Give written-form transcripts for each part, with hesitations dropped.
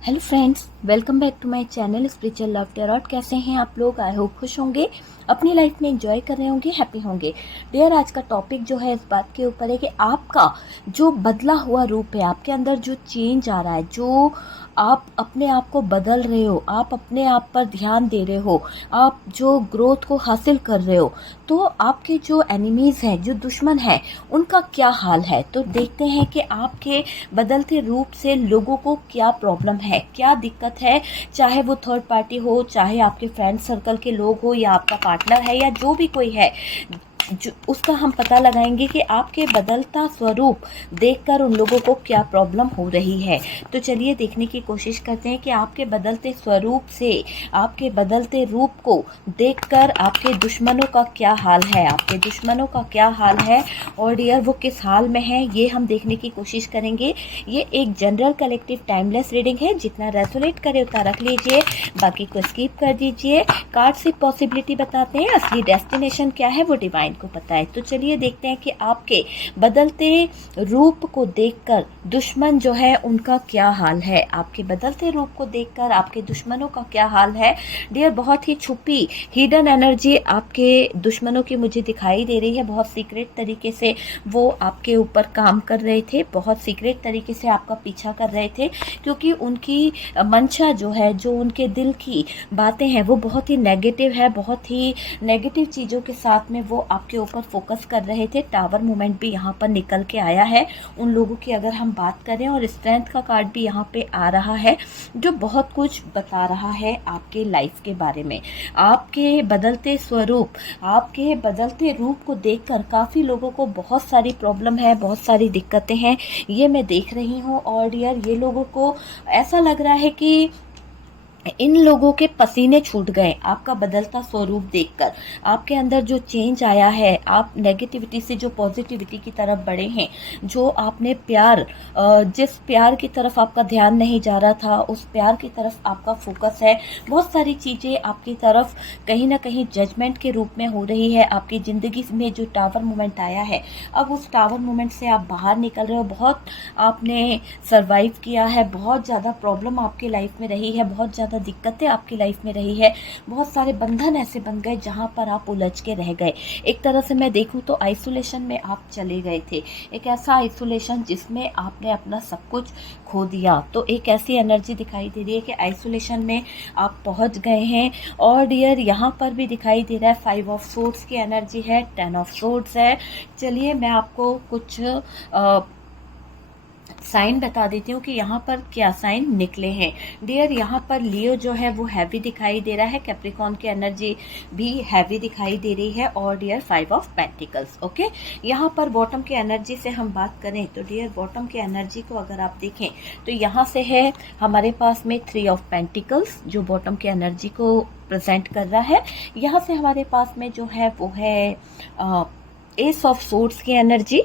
Hello friends, welcome back to my channel spiritual love tarot. कैसे हैं आप लोग? आई होप खुश होंगे, अपनी लाइफ में एंजॉय कर रहे होंगे, हैप्पी होंगे। डियर, आज का टॉपिक जो है इस बात के ऊपर है कि आपका जो बदला हुआ रूप है, आपके अंदर जो चेंज आ रहा है, जो आप अपने आप को बदल रहे हो, आप अपने आप पर ध्यान दे रहे हो, आप जो ग्रोथ को हासिल कर रहे हो, तो आपके जो एनिमीज़ हैं, जो दुश्मन हैं, उनका क्या हाल है। तो देखते हैं कि आपके बदलते रूप से लोगों को क्या प्रॉब्लम है, क्या दिक्कत है। चाहे वो थर्ड पार्टी हो, चाहे आपके फ्रेंड सर्कल के लोग हो, या आपका पार्टनर है, या जो भी कोई है, उसका हम पता लगाएंगे कि आपके बदलता स्वरूप देखकर उन लोगों को क्या प्रॉब्लम हो रही है। तो चलिए देखने की कोशिश करते हैं कि आपके बदलते स्वरूप से, आपके बदलते रूप को देखकर आपके दुश्मनों का क्या हाल है, आपके दुश्मनों का क्या हाल है और डियर वो किस हाल में है, ये हम देखने की कोशिश करेंगे। ये एक जनरल कलेक्टिव टाइमलेस रीडिंग है, जितना रेजोनेट करे उतना रख लीजिए, बाकी को स्किप कर दीजिए। कार्ड से पॉसिबिलिटी बताते हैं, असली डेस्टिनेशन क्या है वो डिवाइन को पता है। तो चलिए देखते हैं कि आपके बदलते रूप को देखकर दुश्मन जो है उनका क्या हाल है, आपके बदलते रूप को देखकर आपके दुश्मनों का क्या हाल है। डियर, बहुत ही छुपी हिडन एनर्जी आपके दुश्मनों की मुझे दिखाई दे रही है। बहुत सीक्रेट तरीके से वो आपके ऊपर काम कर रहे थे, बहुत सीक्रेट तरीके से आपका पीछा कर रहे थे, क्योंकि उनकी मंशा जो है, जो उनके दिल की बातें हैं, वो बहुत ही नेगेटिव है। बहुत ही नेगेटिव चीज़ों के साथ में वो आपके ऊपर फोकस कर रहे थे। टावर मूवमेंट भी यहाँ पर निकल के आया है उन लोगों की, अगर हम बात करें, और स्ट्रेंथ का कार्ड भी यहाँ पे आ रहा है, जो बहुत कुछ बता रहा है आपके लाइफ के बारे में। आपके बदलते स्वरूप, आपके बदलते रूप को देखकर काफ़ी लोगों को बहुत सारी प्रॉब्लम है, बहुत सारी दिक्कतें हैं, ये मैं देख रही हूँ। और डियर, ये लोगों को ऐसा लग रहा है कि इन लोगों के पसीने छूट गए आपका बदलता स्वरूप देखकर। आपके अंदर जो चेंज आया है, आप नेगेटिविटी से जो पॉजिटिविटी की तरफ बढ़े हैं, जो आपने प्यार, जिस प्यार की तरफ आपका ध्यान नहीं जा रहा था, उस प्यार की तरफ आपका फोकस है। बहुत सारी चीज़ें आपकी तरफ कहीं ना कहीं जजमेंट के रूप में हो रही है। आपकी ज़िंदगी में जो टावर मोमेंट आया है, अब उस टावर मोमेंट से आप बाहर निकल रहे हो। बहुत आपने सरवाइव किया है, बहुत ज़्यादा प्रॉब्लम आपकी लाइफ में रही है, बहुत ज़्यादा दिक्कतें आपकी लाइफ में रही है, बहुत सारे बंधन ऐसे बन गए जहां पर आप उलझ के रह गए। एक तरह से मैं देखूं तो आइसोलेशन में आप चले गए थे, एक ऐसा आइसोलेशन जिसमें आपने अपना सब कुछ खो दिया। तो एक ऐसी एनर्जी दिखाई दे रही है कि आइसोलेशन में आप पहुंच गए हैं। और डियर, यहाँ पर भी दिखाई दे रहा है 5 ऑफ सोर्ड्स की एनर्जी है, 10 ऑफ सोर्ड्स है। चलिए मैं आपको कुछ साइन बता देती हूँ कि यहाँ पर क्या साइन निकले हैं। डियर, यहाँ पर लियो जो है वो हैवी दिखाई दे रहा है, कैप्रिकॉन की एनर्जी भी हैवी दिखाई दे रही है। और डियर 5 ऑफ पेंटिकल्स। ओके, यहाँ पर बॉटम की एनर्जी से हम बात करें तो डियर, बॉटम की एनर्जी को अगर आप देखें तो यहाँ से है हमारे पास में 3 ऑफ पेंटिकल्स, जो बॉटम की एनर्जी को प्रेजेंट कर रहा है। यहाँ से हमारे पास में जो है वो है एस ऑफ सोर्ड्स की एनर्जी,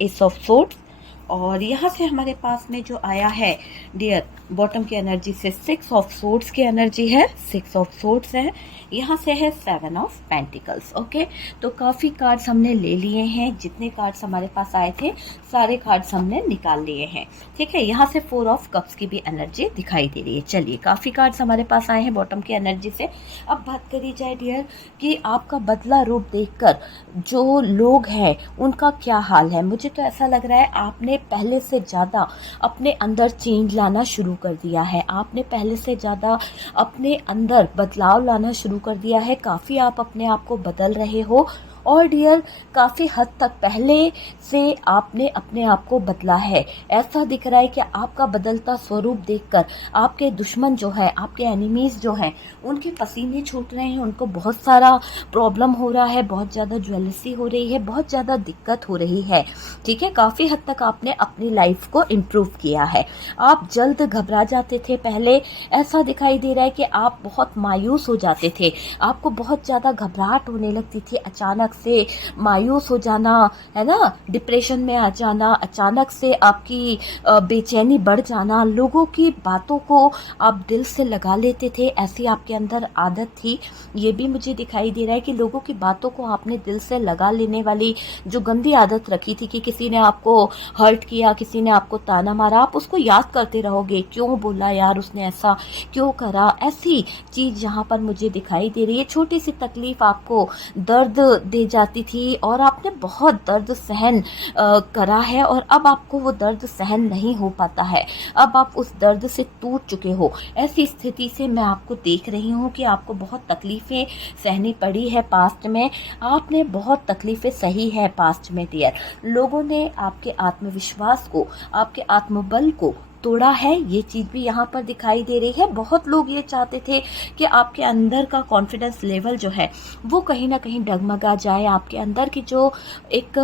एस ऑफ सोर्ड्स। और यहाँ से हमारे पास में जो आया है डियर, बॉटम की एनर्जी से 6 ऑफ सोर्ड्स की एनर्जी है, 6 ऑफ सोर्ड्स है। यहाँ से है 7 ऑफ पेंटिकल्स। ओके, तो काफ़ी कार्ड्स हमने ले लिए हैं, जितने कार्ड्स हमारे पास आए थे सारे कार्ड्स हमने निकाल लिए हैं। ठीक है, यहाँ से 4 ऑफ कप्स की भी एनर्जी दिखाई दे रही है। चलिए, काफ़ी कार्ड्स हमारे पास आए हैं बॉटम की एनर्जी से। अब बात करी जाए डियर कि आपका बदला रूप देखकर जो लोग हैं उनका क्या हाल है। मुझे तो ऐसा लग रहा है आपने पहले से ज़्यादा अपने अंदर चेंज लाना शुरू कर दिया है, आपने पहले से ज़्यादा अपने अंदर बदलाव लाना शुरू कर दिया है। काफ़ी आप अपने आप को बदल रहे हो। और डियर, काफ़ी हद तक पहले से आपने अपने आप को बदला है। ऐसा दिख रहा है कि आपका बदलता स्वरूप देखकर आपके दुश्मन जो है, आपके एनिमीज़ जो हैं, उनके पसीने छूट रहे हैं, उनको बहुत सारा प्रॉब्लम हो रहा है, बहुत ज़्यादा ज्वेलसी हो रही है, बहुत ज़्यादा दिक्कत हो रही है। ठीक है, काफ़ी हद तक आपने अपनी लाइफ को इम्प्रूव किया है। आप जल्द घबरा जाते थे पहले, ऐसा दिखाई दे रहा है कि आप बहुत मायूस हो जाते थे, आपको बहुत ज़्यादा घबराहट होने लगती थी अचानक से मायूस हो जाना, है ना, डिप्रेशन में आ जाना, अचानक से आपकी बेचैनी बढ़ जाना, लोगों की बातों को आप दिल से लगा लेते थे, ऐसी आपके अंदर आदत थी। ये भी मुझे दिखाई दे रहा है कि लोगों की बातों को आपने दिल से लगा लेने वाली जो गंदी आदत रखी थी कि किसी ने आपको हर्ट किया, किसी ने आपको ताना मारा, आप उसको याद करते रहोगे, क्यों बोला यार उसने ऐसा, क्यों करा, ऐसी चीज़ यहाँ पर मुझे दिखाई दे रही है। छोटी सी तकलीफ आपको दर्द दे जाती थी और आपने बहुत दर्द सहन करा है और अब आपको वो दर्द सहन नहीं हो पाता है, अब आप उस दर्द से टूट चुके हो। ऐसी स्थिति से मैं आपको देख रही हूँ कि आपको बहुत तकलीफ़ें सहनी पड़ी है पास्ट में, आपने बहुत तकलीफ़ें सही है पास्ट में डियर। लोगों ने आपके आत्मविश्वास को, आपके आत्मबल को तोड़ा है, ये चीज़ भी यहाँ पर दिखाई दे रही है। बहुत लोग ये चाहते थे कि आपके अंदर का कॉन्फिडेंस लेवल जो है वो कहीं ना कहीं डगमगा जाए, आपके अंदर की जो एक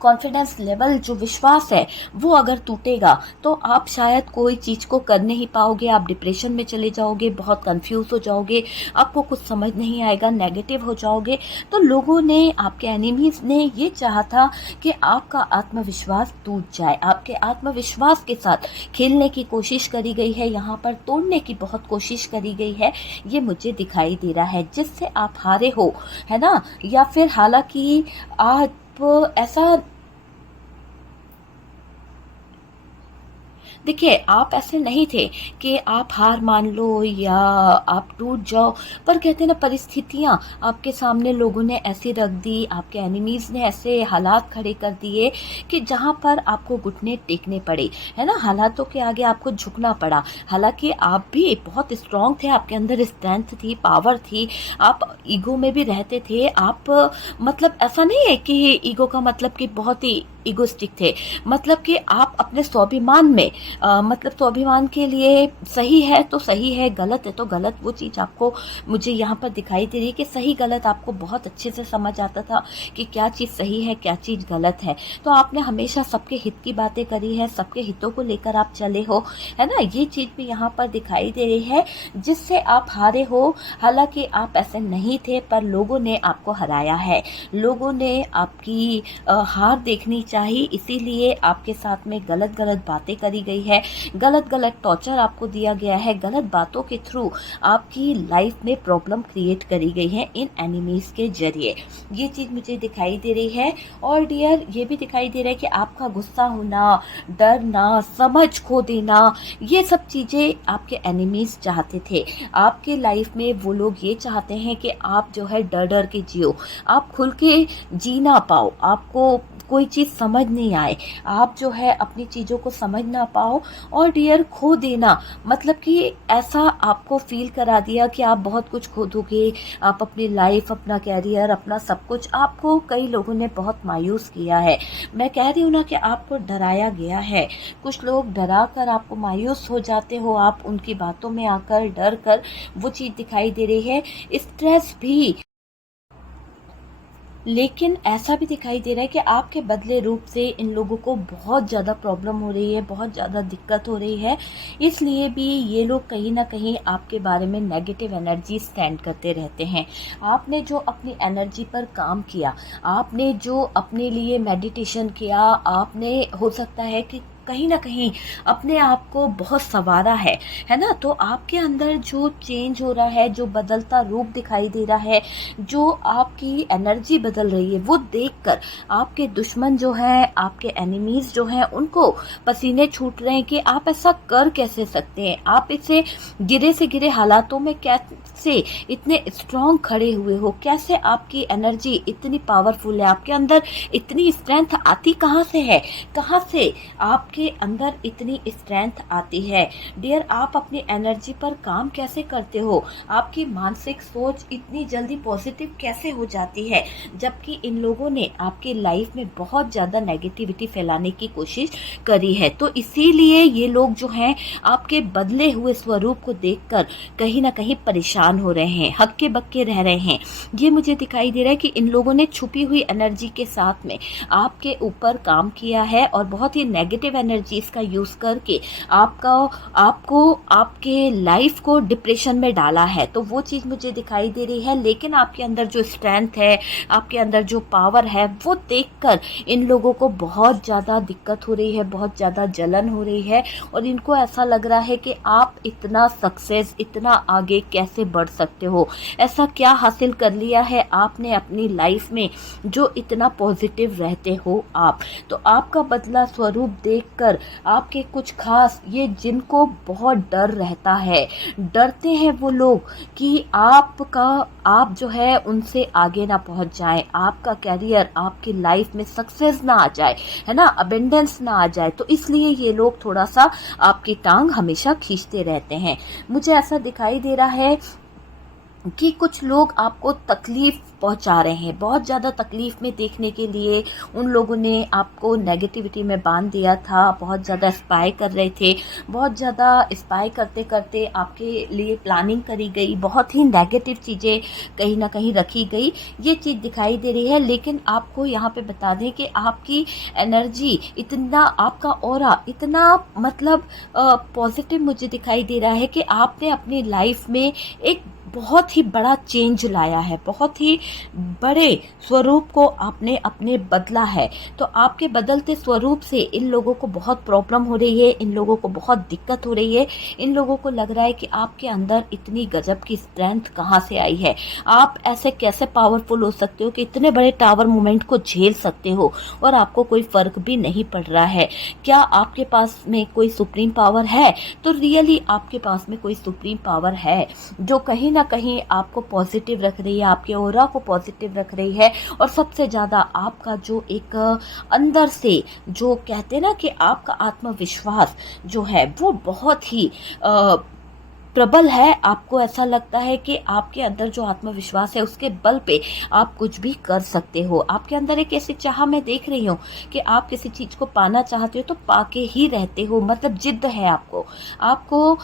कॉन्फिडेंस लेवल, जो विश्वास है वो अगर टूटेगा तो आप शायद कोई चीज़ को कर नहीं पाओगे, आप डिप्रेशन में चले जाओगे, बहुत कंफ्यूज हो जाओगे, आपको कुछ समझ नहीं आएगा, नेगेटिव हो जाओगे। तो लोगों ने, आपके एनिमीज ने ये चाहा था कि आपका आत्मविश्वास टूट जाए, आपके आत्मविश्वास के साथ खेलने की कोशिश करी गई है, यहाँ पर तोड़ने की बहुत कोशिश करी गई है, ये मुझे दिखाई दे रहा है, जिससे आप हारे हो, है ना। या फिर हालांकि आप ऐसा, देखिए आप ऐसे नहीं थे कि आप हार मान लो या आप टूट जाओ, पर कहते हैं ना परिस्थितियां आपके सामने लोगों ने ऐसी रख दी, आपके एनिमीज ने ऐसे हालात खड़े कर दिए कि जहां पर आपको घुटने टेकने पड़े, है ना, हालातों के आगे आपको झुकना पड़ा। हालांकि आप भी बहुत स्ट्रांग थे, आपके अंदर स्ट्रेंथ थी, पावर थी, आप ईगो में भी रहते थे, आप मतलब ऐसा नहीं है कि ईगो का मतलब कि बहुत ही ईगोस्टिक थे, मतलब कि आप अपने स्वाभिमान में मतलब स्वाभिमान के लिए सही है तो सही है, गलत है तो गलत, वो चीज़ आपको, मुझे यहाँ पर दिखाई दे रही है कि सही गलत आपको बहुत अच्छे से समझ आता था कि क्या चीज़ सही है, क्या चीज़ गलत है। तो आपने हमेशा सबके हित की बातें करी है, सबके हितों को लेकर आप चले हो, है ना, ये चीज़ भी यहाँ पर दिखाई दे रही है, जिससे आप हारे हो। हालांकि आप ऐसे नहीं थे, पर लोगों ने आपको हराया है, लोगों ने आपकी हार देखनी चाहिए, इसीलिए आपके साथ में गलत गलत बातें करी गई है, गलत गलत टॉर्चर आपको दिया गया है, गलत बातों के थ्रू आपकी लाइफ में प्रॉब्लम क्रिएट करी गई है इन एनिमीज के जरिए, ये चीज़ मुझे दिखाई दे रही है। और डियर ये भी दिखाई दे रहा है कि आपका गुस्सा होना, डरना, समझ खो देना, ये सब चीज़ें आपके एनिमीज चाहते थे आपके लाइफ में। वो लोग ये चाहते हैं कि आप जो है डर डर के जियो, आप खुल के जी ना पाओ, आपको कोई चीज़ समझ नहीं आए, आप जो है अपनी चीज़ों को समझ ना पाओ। और डियर खो देना मतलब कि ऐसा आपको फील करा दिया कि आप बहुत कुछ खो दोगे, आप अपनी लाइफ, अपना कैरियर, अपना सब कुछ, आपको कई लोगों ने बहुत मायूस किया है। मैं कह रही हूँ ना कि आपको डराया गया है, कुछ लोग डरा कर आपको मायूस हो जाते हो, आप उनकी बातों में आकर डर कर, वो चीज़ दिखाई दे रही है। स्ट्रेस भी, लेकिन ऐसा भी दिखाई दे रहा है कि आपके बदले रूप से इन लोगों को बहुत ज़्यादा प्रॉब्लम हो रही है, बहुत ज़्यादा दिक्कत हो रही है, इसलिए भी ये लोग कहीं ना कहीं आपके बारे में नेगेटिव एनर्जी स्टैंड करते रहते हैं। आपने जो अपनी एनर्जी पर काम किया, आपने जो अपने लिए मेडिटेशन किया, आपने हो सकता है कि कहीं ना कहीं अपने आप को बहुत संवारा है ना, तो आपके अंदर जो चेंज हो रहा है, जो बदलता रूप दिखाई दे रहा है, जो आपकी एनर्जी बदल रही है, वो देखकर आपके दुश्मन जो हैं, आपके एनिमीज जो हैं, उनको पसीने छूट रहे हैं कि आप ऐसा कर कैसे सकते हैं, आप इसे गिरे से गिरे हालातों में कैसे इतने स्ट्रांग खड़े हुए हो, कैसे आपकी एनर्जी इतनी पावरफुल है, आपके अंदर इतनी स्ट्रेंथ आती कहाँ से है, कहाँ से आपके अंदर इतनी स्ट्रेंथ आती है। डियर आप अपनी एनर्जी पर काम कैसे करते हो, आपकी मानसिक सोच इतनी जल्दी पॉजिटिव कैसे हो जाती है, जबकि इन लोगों ने आपके लाइफ में बहुत ज़्यादा नेगेटिविटी फैलाने की कोशिश करी है। तो इसीलिए ये लोग जो हैं आपके बदले हुए स्वरूप को देखकर कहीं ना कहीं परेशान हो रहे हैं, हक्के बक्के रह रहे हैं। ये मुझे दिखाई दे रहा है कि इन लोगों ने छुपी हुई एनर्जी के साथ में आपके ऊपर काम किया है और बहुत ही नेगेटिव एनर्जीज का यूज करके आपको आपके लाइफ को डिप्रेशन में डाला है, तो वो चीज़ मुझे दिखाई दे रही है। लेकिन आपके अंदर जो स्ट्रेंथ है, आपके अंदर जो पावर है, वो देखकर इन लोगों को बहुत ज़्यादा दिक्कत हो रही है, बहुत ज़्यादा जलन हो रही है, और इनको ऐसा लग रहा है कि आप इतना सक्सेस, इतना आगे कैसे बढ़ सकते हो, ऐसा क्या हासिल कर लिया है आपने अपनी लाइफ में जो इतना पॉजिटिव रहते हो आप। तो आपका बदला स्वरूप देखकर आपके कुछ खास, ये जिनको बहुत डर रहता है, डरते हैं वो लोग कि आप जो है उनसे आगे ना पहुंच जाए, आपका कैरियर, आपकी लाइफ में सक्सेस ना आ जाए, है ना, अबेंडेंस ना आ जाए, तो इसलिए ये लोग थोड़ा सा आपकी टांग हमेशा खींचते रहते हैं। मुझे ऐसा दिखाई दे रहा है कि कुछ लोग आपको तकलीफ पहुंचा रहे हैं, बहुत ज़्यादा तकलीफ में देखने के लिए उन लोगों ने आपको नेगेटिविटी में बांध दिया था, बहुत ज़्यादा स्पाई कर रहे थे, बहुत ज़्यादा स्पाई करते करते आपके लिए प्लानिंग करी गई, बहुत ही नेगेटिव चीज़ें कहीं ना कहीं रखी गई, ये चीज़ दिखाई दे रही है। लेकिन आपको यहाँ पे बता दें कि आपकी एनर्जी इतना, आपका ऑरा इतना मतलब पॉजिटिव मुझे दिखाई दे रहा है कि आपने अपनी लाइफ में एक बहुत ही बड़ा चेंज लाया है, बहुत ही बड़े स्वरूप को आपने अपने बदला है। तो आपके बदलते स्वरूप से इन लोगों को बहुत प्रॉब्लम हो रही है, इन लोगों को बहुत दिक्कत हो रही है, इन लोगों को लग रहा है कि आपके अंदर इतनी गजब की स्ट्रेंथ कहाँ से आई है, आप ऐसे कैसे पावरफुल हो सकते हो कि इतने बड़े टावर मूवमेंट को झेल सकते हो और आपको कोई फर्क भी नहीं पड़ रहा है। क्या आपके पास में कोई सुप्रीम पावर है? तो रियली आपके पास में कोई सुप्रीम पावर है जो कहीं ना कहीं आपको पॉजिटिव रख रही है, आपके ऑरा को पॉजिटिव रख रही है, और सबसे ज़्यादा आपका जो एक अंदर से जो कहते हैं ना कि आपका आत्मविश्वास जो है वो बहुत ही प्रबल है। आपको ऐसा लगता है कि आपके अंदर जो आत्मविश्वास है उसके बल पे आप कुछ भी कर सकते हो। आपके अंदर एक ऐसी चाह मैं देख रही हूँ कि आप किसी चीज़ को पाना चाहते हो तो पाके ही रहते हो, मतलब जिद्द है आपको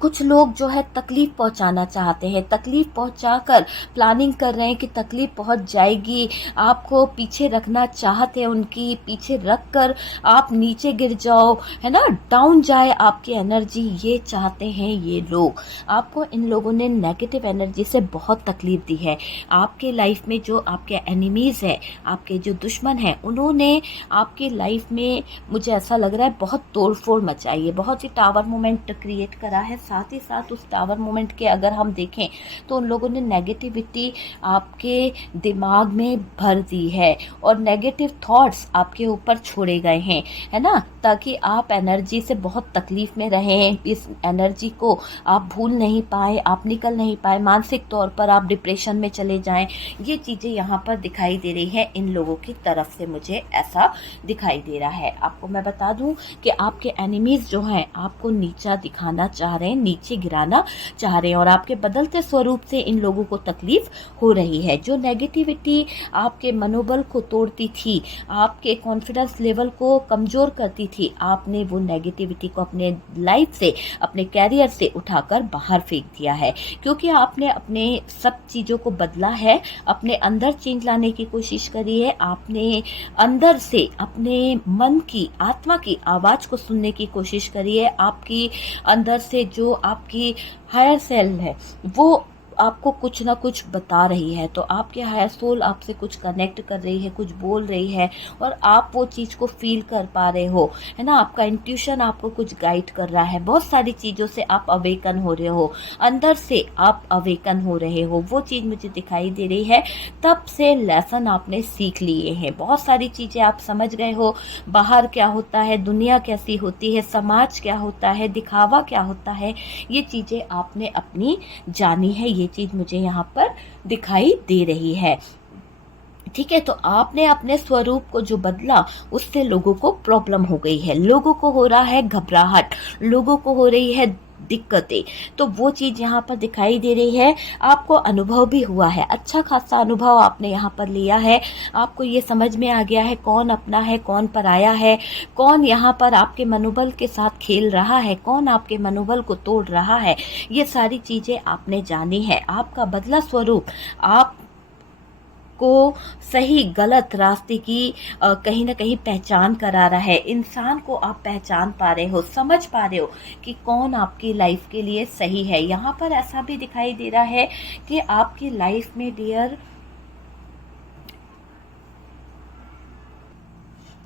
कुछ लोग जो है तकलीफ पहुंचाना चाहते हैं, तकलीफ पहुंचाकर प्लानिंग कर रहे हैं कि तकलीफ पहुंच जाएगी, आपको पीछे रखना चाहते हैं, उनकी पीछे रखकर आप नीचे गिर जाओ, है ना, डाउन जाए आपकी एनर्जी, ये चाहते हैं ये लोग। आपको इन लोगों ने नेगेटिव एनर्जी से बहुत तकलीफ दी है। आपके लाइफ में जो आपके एनिमीज़ है, आपके जो दुश्मन हैं, उन्होंने आपके लाइफ में मुझे ऐसा लग रहा है बहुत तोड़फोड़ मचाई है, बहुत ही टावर मोमेंट क्रिएट करा है। साथ ही साथ उस टावर मोमेंट के अगर हम देखें तो उन लोगों ने नेगेटिविटी आपके दिमाग में भर दी है और नेगेटिव थॉट्स आपके ऊपर छोड़े गए हैं, है ना, ताकि आप एनर्जी से बहुत तकलीफ में रहें, इस एनर्जी को आप भूल नहीं पाए, आप निकल नहीं पाए, मानसिक तौर पर आप डिप्रेशन में चले जाएं। ये चीज़ें यहाँ पर दिखाई दे रही है इन लोगों की तरफ से, मुझे ऐसा दिखाई दे रहा है। आपको मैं बता दूं कि आपके एनिमीज जो हैं आपको नीचा दिखाना चाह रहे हैं, नीचे गिराना चाह रहे हैं, और आपके बदलते स्वरूप से इन लोगों को तकलीफ हो रही है। जो नेगेटिविटी आपके मनोबल को तोड़ती थी, आपके कॉन्फिडेंस लेवल को कमज़ोर करती थी, आपने वो नेगेटिविटी को अपने लाइफ से, अपने कैरियर से उठाकर बाहर फेंक दिया है, क्योंकि आपने अपने सब चीज़ों को बदला है, अपने अंदर चेंज लाने की कोशिश करी है, आपने अंदर से अपने मन की, आत्मा की आवाज़ को सुनने की कोशिश करी है। आपकी अंदर से जो आपकी हायर सेल है वो आपको कुछ ना कुछ बता रही है, तो आपके हायर सोल आपसे कुछ कनेक्ट कर रही है, कुछ बोल रही है, और आप वो चीज़ को फील कर पा रहे हो, है ना, आपका इंट्यूशन आपको कुछ गाइड कर रहा है, बहुत सारी चीज़ों से आप अवेकन हो रहे हो, अंदर से आप अवेकन हो रहे हो, वो चीज़ मुझे दिखाई दे रही है। तब से लेसन आपने सीख लिए हैं, बहुत सारी चीज़ें आप समझ गए हो, बाहर क्या होता है, दुनिया कैसी होती है, समाज क्या होता है, दिखावा क्या होता है, ये चीज़ें आपने अपनी जानी है, ये चीज़ मुझे यहाँ पर दिखाई दे रही है। ठीक है, तो आपने अपने स्वरूप को जो बदला उससे लोगों को प्रॉब्लम हो गई है, लोगों को हो रहा है घबराहट, लोगों को हो रही है दिक्कतें, तो वो चीज़ यहाँ पर दिखाई दे रही है। आपको अनुभव भी हुआ है, अच्छा खासा अनुभव आपने यहाँ पर लिया है, आपको ये समझ में आ गया है कौन अपना है, कौन पराया है, कौन यहाँ पर आपके मनोबल के साथ खेल रहा है, कौन आपके मनोबल को तोड़ रहा है, ये सारी चीज़ें आपने जानी है। आपका बदला स्वरूप, आप आपको सही गलत रास्ते की कहीं ना कहीं पहचान करा रहा है। इंसान को आप पहचान पा रहे हो, समझ पा रहे हो कि कौन आपकी लाइफ के लिए सही है। यहाँ पर ऐसा भी दिखाई दे रहा है कि आपकी लाइफ में डियर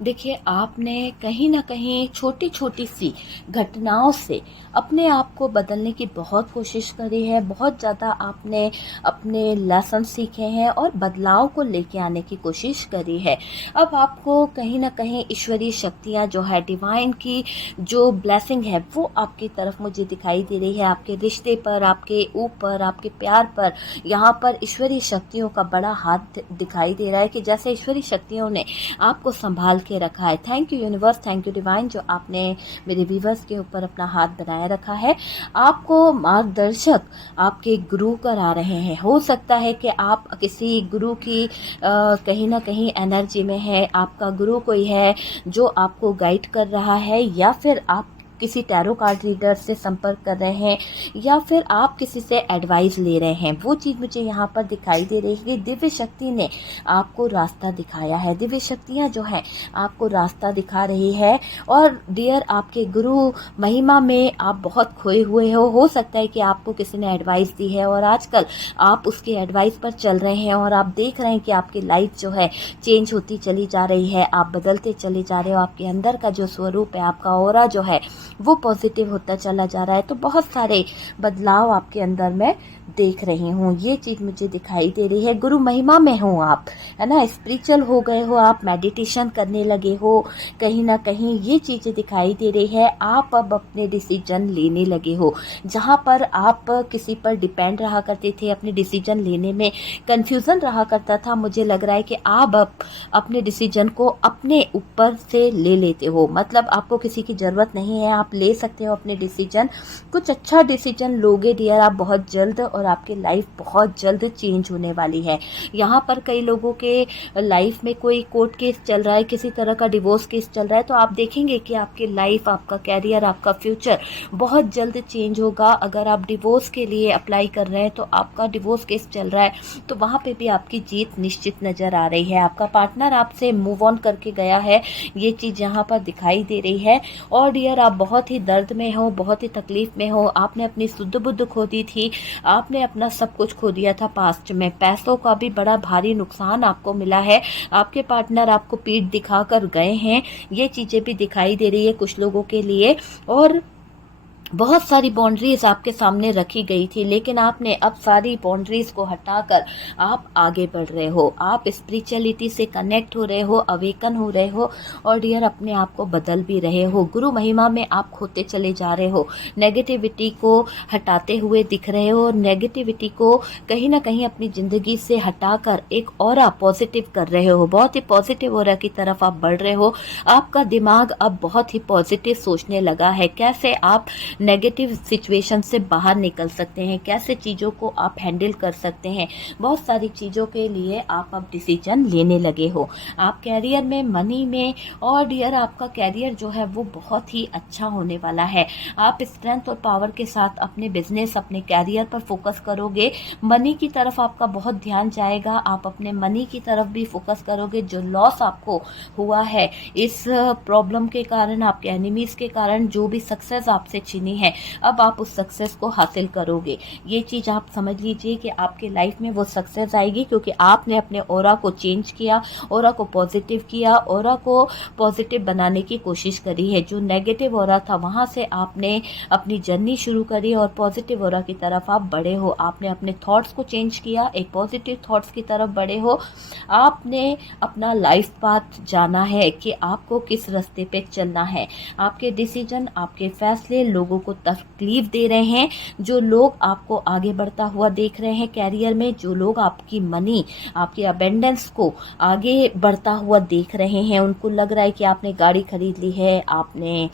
देखिए, आपने कहीं न कहीं छोटी-छोटी सी घटनाओं से अपने आप को बदलने की बहुत कोशिश करी है, बहुत ज़्यादा आपने अपने लेसन सीखे हैं और बदलाव को लेके आने की कोशिश करी है। अब आपको कहीं न कहीं ईश्वरीय शक्तियाँ जो है, डिवाइन की जो ब्लेसिंग है, वो आपकी तरफ मुझे दिखाई दे रही है। आपके रिश्ते पर, आपके ऊपर, आपके प्यार पर, यहाँ पर ईश्वरीय शक्तियों का बड़ा हाथ दिखाई दे रहा है कि जैसे ईश्वरीय शक्तियों ने आपको संभाल के रखा है। Thank you universe, thank you divine, जो आपने मेरे व्यूवर्स के ऊपर अपना हाथ बनाए रखा है। आपको मार्गदर्शक आपके गुरु करा रहे हैं। हो सकता है कि आप किसी गुरु की कहीं ना कहीं एनर्जी में है, आपका गुरु कोई है जो आपको गाइड कर रहा है, या फिर आप किसी टैरो कार्ड रीडर से संपर्क कर रहे हैं, या फिर आप किसी से एडवाइस ले रहे हैं। वो चीज़ मुझे यहाँ पर दिखाई दे रही है कि दिव्य शक्ति ने आपको रास्ता दिखाया है। दिव्य शक्तियाँ जो हैं आपको रास्ता दिखा रही है। और डियर, आपके गुरु महिमा में आप बहुत खोए हुए हो सकता है कि आपको किसी ने एडवाइस दी है और आजकल आप उसकी एडवाइस पर चल रहे हैं और आप देख रहे हैं कि आपकी लाइफ जो है चेंज होती चली जा रही है, आप बदलते चले जा रहे हो। आपके अंदर का जो स्वरूप है, आपका ऑरा जो है वो पॉजिटिव होता चला जा रहा है। तो बहुत सारे बदलाव आपके अंदर मैं देख रही हूँ, ये चीज़ मुझे दिखाई दे रही है। गुरु महिमा में हो आप, है ना, स्पिरिचुअल हो गए हो आप, मेडिटेशन करने लगे हो, कहीं ना कहीं ये चीज़ें दिखाई दे रही है। आप अब अपने डिसीजन लेने लगे हो। जहाँ पर आप किसी पर डिपेंड रहा करते थे, अपने डिसीजन लेने में कंफ्यूजन रहा करता था, मुझे लग रहा है कि आप अब अपने डिसीजन को अपने ऊपर से ले लेते हो। मतलब आपको किसी की ज़रूरत नहीं है, आप ले सकते हो अपने डिसीजन। कुछ अच्छा डिसीजन लोगे डियर आप बहुत जल्द, और आपकी लाइफ बहुत जल्द चेंज होने वाली है। यहाँ पर कई लोगों के लाइफ में कोई कोर्ट केस चल रहा है, किसी तरह का डिवोर्स केस चल रहा है, तो आप देखेंगे कि आपकी लाइफ, आपका कैरियर, आपका फ्यूचर बहुत जल्द चेंज होगा। अगर आप डिवोर्स के लिए अप्लाई कर रहे हैं तो आपका डिवोर्स केस चल रहा है, तो वहाँ पे भी आपकी जीत निश्चित नज़र आ रही है। आपका पार्टनर आपसे मूव ऑन करके गया है, ये चीज़ यहाँ पर दिखाई दे रही है। और डियर, आप बहुत ही दर्द में हो, बहुत ही तकलीफ में हो। आपने अपनी शुद्ध बुद्ध खो दी थी, आपने अपना सब कुछ खो दिया था पास्ट में। पैसों का भी बड़ा भारी नुकसान आपको मिला है, आपके पार्टनर आपको पीठ दिखाकर गए हैं, ये चीज़ें भी दिखाई दे रही है कुछ लोगों के लिए। और बहुत सारी बाउंड्रीज आपके सामने रखी गई थी, लेकिन आपने अब सारी बाउंड्रीज को हटाकर आप आगे बढ़ रहे हो। आप स्पिरिचुअलिटी से कनेक्ट हो रहे हो, अवेकन हो रहे हो, और डियर अपने आप को बदल भी रहे हो। गुरु महिमा में आप खोते चले जा रहे हो, नेगेटिविटी को हटाते हुए दिख रहे हो। नेगेटिविटी को कहीं ना कहीं अपनी ज़िंदगी से हटाकर एक ऑरा पॉजिटिव कर रहे हो, बहुत ही पॉजिटिव ऑरा की तरफ आप बढ़ रहे हो। आपका दिमाग अब बहुत ही पॉजिटिव सोचने लगा है, कैसे आप नेगेटिव सिचुएशन से बाहर निकल सकते हैं, कैसे चीज़ों को आप हैंडल कर सकते हैं। बहुत सारी चीज़ों के लिए आप अब डिसीजन लेने लगे हो। आप कैरियर में, मनी में, और डियर आपका कैरियर जो है वो बहुत ही अच्छा होने वाला है। आप स्ट्रेंथ और पावर के साथ अपने बिजनेस, अपने कैरियर पर फोकस करोगे। मनी की तरफ आपका बहुत ध्यान जाएगा, आप अपने मनी की तरफ भी फोकस करोगे। जो लॉस आपको हुआ है इस प्रॉब्लम के कारण, आपके एनिमीज़ के कारण, जो भी सक्सेस आपसे छिनी है, अब आप उस सक्सेस को हासिल करोगे। ये चीज़ आप समझ लीजिए कि आपके लाइफ में वो सक्सेस आएगी, क्योंकि आपने अपने ऑरा को चेंज किया, ऑरा को पॉजिटिव किया, ऑरा को पॉजिटिव बनाने की कोशिश करी है। जो नेगेटिव ऑरा था वहाँ से आपने अपनी जर्नी शुरू करी और पॉजिटिव ऑरा की तरफ आप बढ़े हो। आपने अपने थॉट्स को चेंज किया, एक पॉजिटिव थॉट्स की तरफ बढ़े हो। आपने अपना लाइफ पाथ जाना है कि आपको किस रास्ते पे चलना है। आपके डिसीजन, आपके फैसले लोगों को तकलीफ दे रहे हैं। जो लोग आपको आगे बढ़ता हुआ देख रहे हैं कैरियर में, जो लोग आपकी मनी, आपकी अबेंडेंस को आगे बढ़ता हुआ देख रहे हैं, उनको लग रहा है कि आपने गाड़ी खरीद ली है, आपने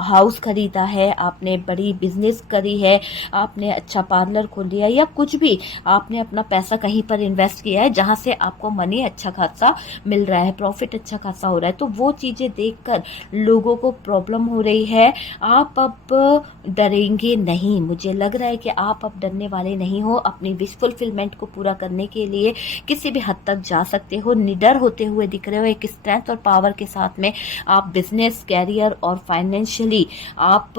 हाउस खरीदा है, आपने बड़ी बिजनेस करी है, आपने अच्छा पार्लर खोल लिया, या कुछ भी आपने अपना पैसा कहीं पर इन्वेस्ट किया है जहां से आपको मनी अच्छा खासा मिल रहा है, प्रॉफिट अच्छा खासा हो रहा है। तो वो चीज़ें देखकर लोगों को प्रॉब्लम हो रही है। आप अब डरेंगे नहीं। मुझे लग रहा है कि आप अब डरने वाले नहीं हो। अपनी विश फुलफिलमेंट को पूरा करने के लिए किसी भी हद तक जा सकते हो। निडर होते हुए दिख रहे हो, एक स्ट्रेंथ और पावर के साथ में आप बिजनेस, कैरियर और फाइनेंशियली आप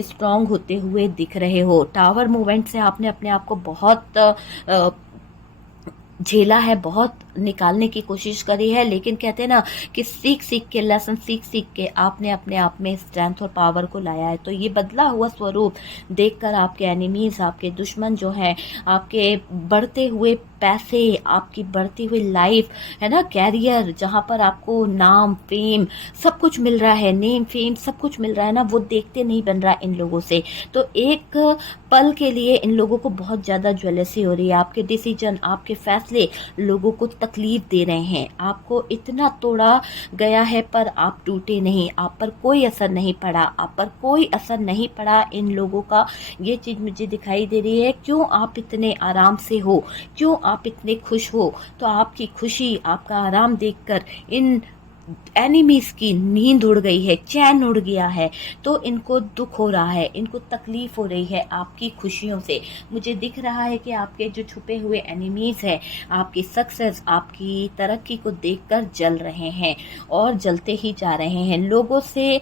स्ट्रांग होते हुए दिख रहे हो। टावर मूवमेंट से आपने अपने आप को बहुत झेला है, बहुत निकालने की कोशिश करी है, लेकिन कहते हैं ना कि सीख सीख के, लेसन सीख सीख के आपने अपने आप में स्ट्रेंथ और पावर को लाया है। तो ये बदला हुआ स्वरूप देखकर आपके एनिमीज, आपके दुश्मन जो हैं, आपके बढ़ते हुए पैसे, आपकी बढ़ती हुई लाइफ है ना, कैरियर जहाँ पर आपको नाम, फेम सब कुछ मिल रहा है, नेम, फेम सब कुछ मिल रहा है ना, वो देखते नहीं बन रहा इन लोगों से। तो एक पल के लिए इन लोगों को बहुत ज़्यादा ज्वेलसी हो रही है। आपके डिसीजन, आपके फैसले लोगों को तकलीफ दे रहे हैं। आपको इतना तोड़ा गया है पर आप टूटे नहीं, आप पर कोई असर नहीं पड़ा, आप पर कोई असर नहीं पड़ा इन लोगों का। ये चीज़ मुझे दिखाई दे रही है। क्यों आप इतने आराम से हो, क्यों आप इतने खुश हो? तो आपकी खुशी, आपका आराम देखकर इन एनिमीज की नींद उड़ गई है, चैन उड़ गया है। तो इनको दुख हो रहा है, इनको तकलीफ हो रही है आपकी खुशियों से। मुझे दिख रहा है कि आपके जो छुपे हुए एनिमीज हैं, आपकी सक्सेस, आपकी तरक्की को देखकर जल रहे हैं और जलते ही जा रहे हैं। लोगों से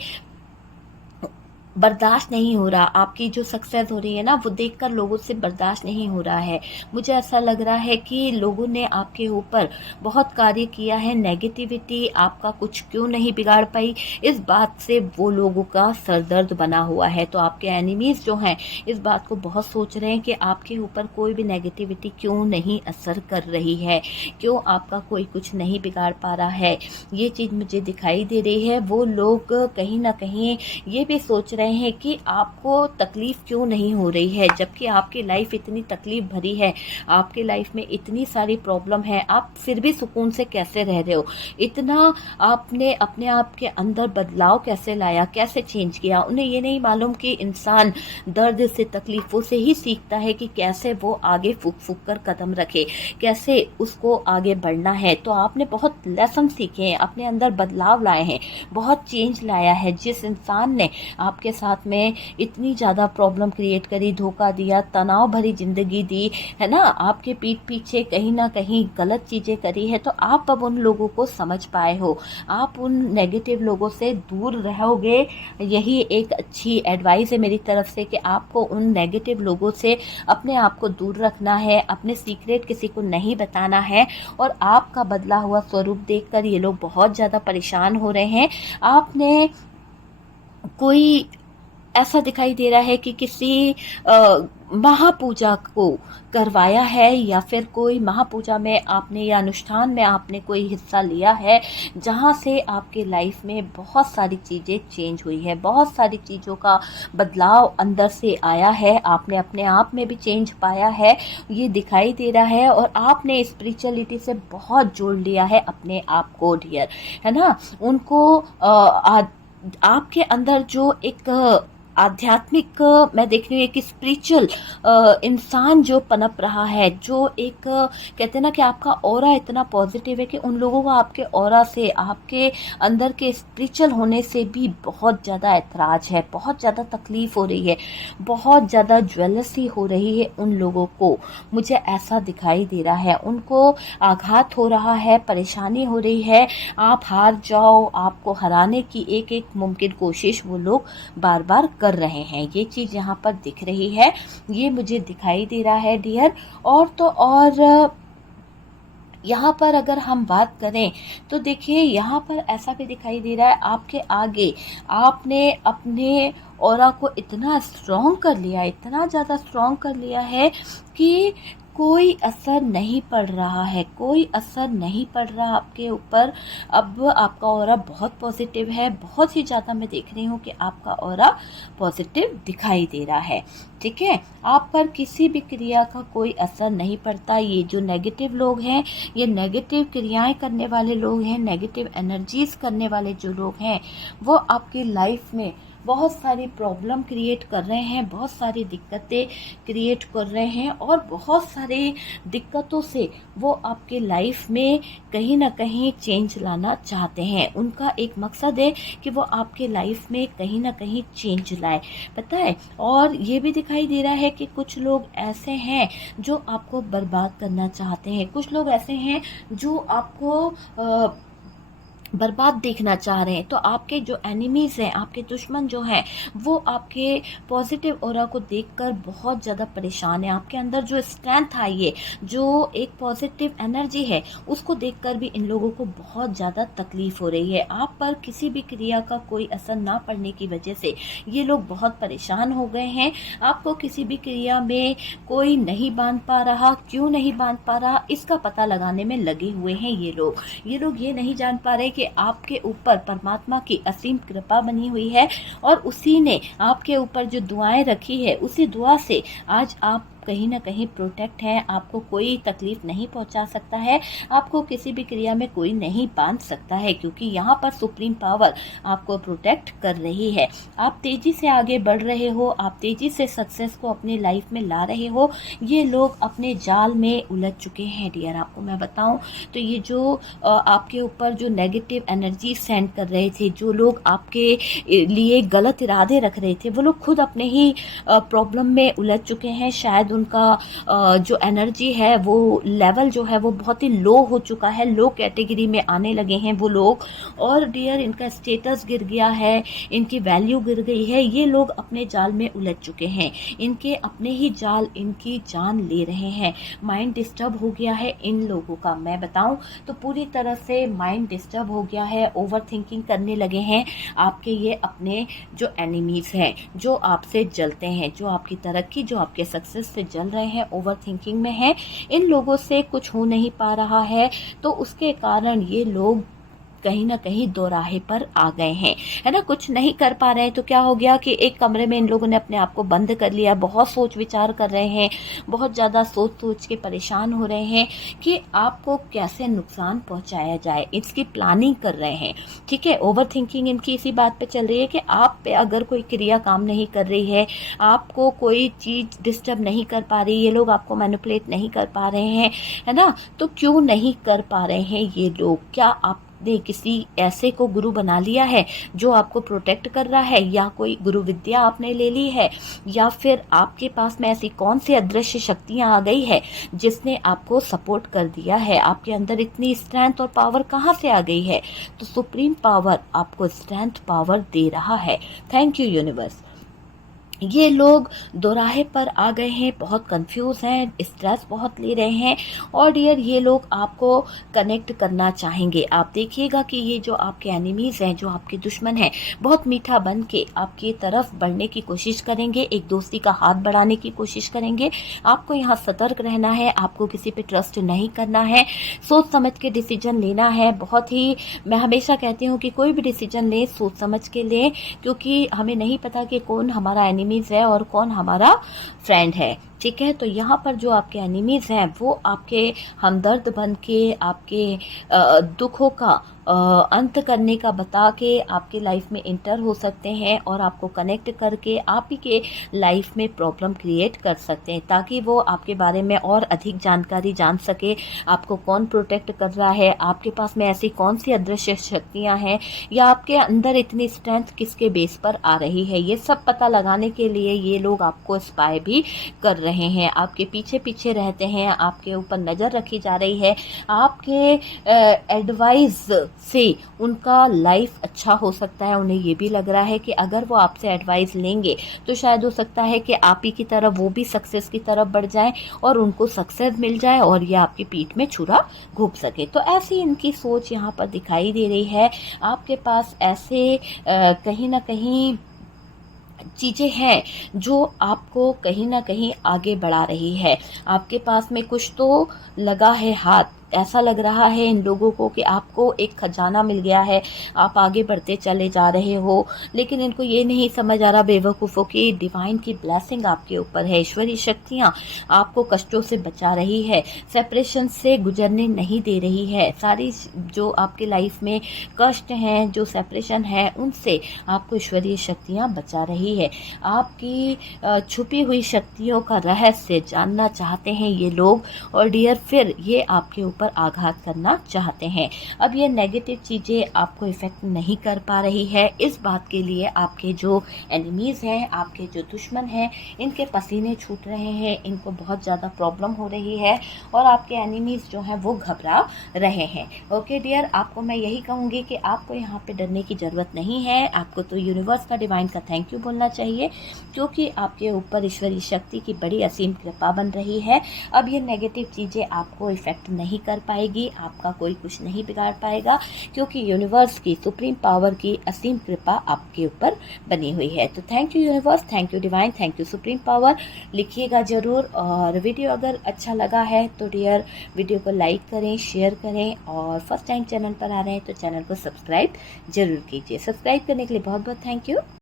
बर्दाश्त नहीं हो रहा, आपकी जो सक्सेस हो रही है ना, वो देखकर लोगों से बर्दाश्त नहीं हो रहा है। मुझे ऐसा लग रहा है कि लोगों ने आपके ऊपर बहुत कार्य किया है। नेगेटिविटी आपका कुछ क्यों नहीं बिगाड़ पाई, इस बात से वो लोगों का सरदर्द बना हुआ है। तो आपके एनिमीज जो हैं इस बात को बहुत सोच रहे हैं कि आपके ऊपर कोई भी नेगेटिविटी क्यों नहीं असर कर रही है, क्यों आपका कोई कुछ नहीं बिगाड़ पा रहा है। ये चीज़ मुझे दिखाई दे रही है। वो लोग कहीं ना कहीं ये भी सोच रहे हैं कि आपको तकलीफ क्यों नहीं हो रही है, जबकि आपकी लाइफ इतनी तकलीफ भरी है, आपके लाइफ में इतनी सारी प्रॉब्लम है, आप फिर भी सुकून से कैसे रह रहे हो? इतना आपने अपने आप के अंदर बदलाव कैसे लाया, कैसे चेंज किया? उन्हें ये नहीं मालूम कि इंसान दर्द से, तकलीफों से ही सीखता है कि कैसे वो आगे फूक फूक कर कदम रखे, कैसे उसको आगे बढ़ना है। तो आपने बहुत लेसन सीखे हैं, अपने अंदर बदलाव लाए हैं, बहुत चेंज लाया है। जिस इंसान ने आपके साथ में इतनी ज़्यादा प्रॉब्लम क्रिएट करी, धोखा दिया, तनाव भरी ज़िंदगी दी है ना, आपके पीठ पीछे कहीं ना कहीं गलत चीज़ें करी है, तो आप अब उन लोगों को समझ पाए हो, आप उन नेगेटिव लोगों से दूर रहोगे। यही एक अच्छी एडवाइस है मेरी तरफ से कि आपको उन नेगेटिव लोगों से अपने आप को दूर रखना है, अपने सीक्रेट किसी को नहीं बताना है। और आपका बदला हुआ स्वरूप देखकर ये लोग बहुत ज़्यादा परेशान हो रहे हैं। आपने कोई ऐसा दिखाई दे रहा है कि किसी महापूजा को करवाया है, या फिर कोई महापूजा में आपने या अनुष्ठान में आपने कोई हिस्सा लिया है, जहां से आपके लाइफ में बहुत सारी चीज़ें चेंज हुई है, बहुत सारी चीज़ों का बदलाव अंदर से आया है, आपने अपने आप में भी चेंज पाया है, ये दिखाई दे रहा है। और आपने स्पिरिचुअलिटी से बहुत जोड़ लिया है अपने आप को डियर, है ना। उनको आपके अंदर जो एक आध्यात्मिक मैं देख रही हूँ, एक स्पिरिचुअल इंसान जो पनप रहा है, जो एक कहते हैं ना कि आपका ऑरा इतना पॉजिटिव है कि उन लोगों को आपके ऑरा से, आपके अंदर के स्पिरिचुअल होने से भी बहुत ज़्यादा ऐतराज है, बहुत ज़्यादा तकलीफ हो रही है, बहुत ज़्यादा ज्वेलसी हो रही है उन लोगों को। मुझे ऐसा दिखाई दे रहा है, उनको आघात हो रहा है, परेशानी हो रही है। आप हार जाओ, आपको हराने की एक एक मुमकिन कोशिश वो लोग बार बार कर रहे हैं। ये चीज़ यहाँ पर दिख रही है, ये मुझे दिखाई दे रहा है डियर। और तो और यहाँ पर अगर हम बात करें तो देखिए यहाँ पर ऐसा भी दिखाई दे रहा है, आपके आगे आपने अपने ऑरा को इतना स्ट्रॉन्ग कर लिया, इतना ज़्यादा स्ट्रॉन्ग कर लिया है कि कोई असर नहीं पड़ रहा है, कोई असर नहीं पड़ रहा आपके ऊपर। अब आपका ऑरा बहुत पॉजिटिव है, बहुत ही ज़्यादा मैं देख रही हूँ कि आपका ऑरा पॉजिटिव दिखाई दे रहा है। ठीक है, आप पर किसी भी क्रिया का कोई असर नहीं पड़ता। ये जो नेगेटिव लोग हैं, ये नेगेटिव क्रियाएं करने वाले लोग हैं, नेगेटिव एनर्जीज करने वाले जो लोग हैं, वो आपकी लाइफ में बहुत सारी प्रॉब्लम क्रिएट कर रहे हैं, बहुत सारी दिक्कतें क्रिएट कर रहे हैं और बहुत सारे दिक्कतों से वो आपके लाइफ में कहीं ना कहीं चेंज लाना चाहते हैं। उनका एक मकसद है कि वो आपके लाइफ में कहीं ना कहीं चेंज लाए, पता है। और ये भी दिखाई दे रहा है कि कुछ लोग ऐसे हैं जो आपको बर्बाद करना चाहते हैं, कुछ लोग ऐसे हैं जो आपको बर्बाद देखना चाह रहे हैं। तो आपके जो एनिमीज हैं, आपके दुश्मन जो हैं, वो आपके पॉजिटिव ऑरा को देखकर बहुत ज़्यादा परेशान है। आपके अंदर जो स्ट्रेंथ आई है, जो एक पॉजिटिव एनर्जी है, उसको देखकर भी इन लोगों को बहुत ज़्यादा तकलीफ हो रही है। आप पर किसी भी क्रिया का कोई असर ना पड़ने की वजह से ये लोग बहुत परेशान हो गए हैं। आपको किसी भी क्रिया में कोई नहीं बांध पा रहा, क्यों नहीं बांध पा रहा, इसका पता लगाने में लगे हुए हैं ये लोग ये नहीं जान पा रहे कि आपके ऊपर परमात्मा की असीम कृपा बनी हुई है और उसी ने आपके ऊपर जो दुआएं रखी है, उसी दुआ से आज आप कहीं ना कहीं प्रोटेक्ट है। आपको कोई तकलीफ नहीं पहुंचा सकता है, आपको किसी भी क्रिया में कोई नहीं बांध सकता है, क्योंकि यहाँ पर सुप्रीम पावर आपको प्रोटेक्ट कर रही है। आप तेजी से आगे बढ़ रहे हो, आप तेजी से सक्सेस को अपनी लाइफ में ला रहे हो। ये लोग अपने जाल में उलझ चुके हैं डियर। आपको मैं बताऊं तो ये जो आपके ऊपर जो नेगेटिव एनर्जी सेंड कर रहे थे, जो लोग आपके लिए गलत इरादे रख रहे थे, वो लोग खुद अपने ही प्रॉब्लम में उलझ चुके हैं। शायद उनका जो एनर्जी है, वो लेवल जो है वो बहुत ही लो हो चुका है, लो कैटेगरी में आने लगे हैं वो लोग। और डियर इनका स्टेटस गिर गया है, इनकी वैल्यू गिर गई है। ये लोग अपने जाल में उलझ चुके हैं, इनके अपने ही जाल इनकी जान ले रहे हैं। माइंड डिस्टर्ब हो गया है इन लोगों का, मैं बताऊं तो पूरी तरह से माइंड डिस्टर्ब हो गया है। ओवर थिंकिंग करने लगे हैं आपके ये अपने जो एनिमीज हैं, जो आपसे जलते हैं, जो आपकी तरक्की, जो आपके सक्सेस से जल रहे हैं, ओवर थिंकिंग में हैं। इन लोगों से कुछ हो नहीं पा रहा है, तो उसके कारण ये लोग कहीं ना कहीं दोराहे पर आ गए हैं, है ना। कुछ नहीं कर पा रहे हैं तो क्या हो गया कि एक कमरे में इन लोगों ने अपने आप को बंद कर लिया। बहुत सोच विचार कर रहे हैं, बहुत ज़्यादा सोच सोच के परेशान हो रहे हैं कि आपको कैसे नुकसान पहुंचाया जाए, इसकी प्लानिंग कर रहे हैं, ठीक है। ओवर थिंकिंग इनकी इसी बात पे चल रही है कि आप पे अगर कोई क्रिया काम नहीं कर रही है, आपको कोई चीज़ डिस्टर्ब नहीं कर पा रही, ये लोग आपको मैनिपुलेट नहीं कर पा रहे हैं, है ना। तो क्यों नहीं कर पा रहे हैं ये लोग? क्या आप ने किसी ऐसे को गुरु बना लिया है जो आपको प्रोटेक्ट कर रहा है, या कोई गुरु विद्या आपने ले ली है, या फिर आपके पास में ऐसी कौन सी अदृश्य शक्तियां आ गई है जिसने आपको सपोर्ट कर दिया है? आपके अंदर इतनी स्ट्रेंथ और पावर कहाँ से आ गई है? तो सुप्रीम पावर आपको स्ट्रेंथ पावर दे रहा है। Thank you universe. ये लोग दोराहे पर आ गए हैं, बहुत कंफ्यूज हैं, स्ट्रेस बहुत ले रहे हैं और डियर ये लोग आपको कनेक्ट करना चाहेंगे। आप देखिएगा कि ये जो आपके एनिमीज हैं, जो आपके दुश्मन हैं, बहुत मीठा बन के आपकी तरफ बढ़ने की कोशिश करेंगे, एक दोस्ती का हाथ बढ़ाने की कोशिश करेंगे। आपको यहाँ सतर्क रहना है, आपको किसी पे ट्रस्ट नहीं करना है, सोच समझ के डिसीजन लेना है। बहुत ही मैं हमेशा कहती हूँ कि कोई भी डिसीजन ले सोच समझ के ले, क्योंकि हमें नहीं पता कि कौन हमारा एनिमी है और कौन हमारा फ्रेंड है, ठीक है। तो यहाँ पर जो आपके एनिमीज हैं वो आपके हमदर्द बन के आपके दुखों का अंत करने का बता के आपके लाइफ में इंटर हो सकते हैं और आपको कनेक्ट करके आप ही के लाइफ में प्रॉब्लम क्रिएट कर सकते हैं, ताकि वो आपके बारे में और अधिक जानकारी जान सके। आपको कौन प्रोटेक्ट कर रहा है, आपके पास में ऐसी कौन सी अदृश्य शक्तियाँ हैं, या आपके अंदर इतनी स्ट्रेंथ किसके बेस पर आ रही है, ये सब पता लगाने के लिए ये लोग आपको स्पाई भी कर रहे हैं, आपके पीछे पीछे रहते हैं, आपके ऊपर नज़र रखी जा रही है। आपके एडवाइस से उनका लाइफ अच्छा हो सकता है। उन्हें ये भी लग रहा है कि अगर वो आपसे एडवाइस लेंगे तो शायद हो सकता है कि आप ही की तरफ वो भी सक्सेस की तरफ बढ़ जाएं और उनको सक्सेस मिल जाए और ये आपकी पीठ में छुरा घोंप सके। तो ऐसी इनकी सोच यहाँ पर दिखाई दे रही है। आपके पास ऐसे कहीं ना कहीं चीज़ें हैं जो आपको कहीं ना कहीं आगे बढ़ा रही है। आपके पास में कुछ तो लगा है हाथ, ऐसा लग रहा है इन लोगों को कि आपको एक खजाना मिल गया है, आप आगे बढ़ते चले जा रहे हो, लेकिन इनको ये नहीं समझ आ रहा बेवकूफ़ों की डिवाइन की ब्लेसिंग आपके ऊपर है, ईश्वरीय शक्तियाँ आपको कष्टों से बचा रही है, सेपरेशन से गुजरने नहीं दे रही है। सारी जो आपके लाइफ में कष्ट हैं, जो सेपरेशन है, उनसे आपको ईश्वरीय शक्तियाँ बचा रही है। आपकी छुपी हुई शक्तियों का रहस्य जानना चाहते हैं ये लोग, और डियर फिर ये आपके ऊपर आघात करना चाहते हैं। अब ये नेगेटिव चीज़ें आपको इफ़ेक्ट नहीं कर पा रही है। इस बात के लिए आपके जो एनिमीज़ हैं, आपके जो दुश्मन हैं, इनके पसीने छूट रहे हैं, इनको बहुत ज़्यादा प्रॉब्लम हो रही है और आपके एनिमीज़ जो हैं वो घबरा रहे हैं। ओके डियर, आपको मैं यही कहूँगी कि आपको यहाँ पे डरने की ज़रूरत नहीं है। आपको तो यूनिवर्स का, डिवाइन का थैंक यू बोलना चाहिए, क्योंकि आपके ऊपर ईश्वरीय शक्ति की बड़ी असीम कृपा बन रही है। अब ये नेगेटिव चीज़ें आपको इफ़ेक्ट नहीं कर पाएगी, आपका कोई कुछ नहीं बिगाड़ पाएगा, क्योंकि यूनिवर्स की सुप्रीम पावर की असीम कृपा आपके ऊपर बनी हुई है। तो thank you universe, thank you divine, thank you supreme power. लिखिएगा ज़रूर, और वीडियो अगर अच्छा लगा है तो डियर वीडियो को लाइक करें, शेयर करें, और फर्स्ट टाइम चैनल पर आ रहे हैं तो चैनल को सब्सक्राइब ज़रूर कीजिए। सब्सक्राइब करने के लिए बहुत बहुत थैंक यू।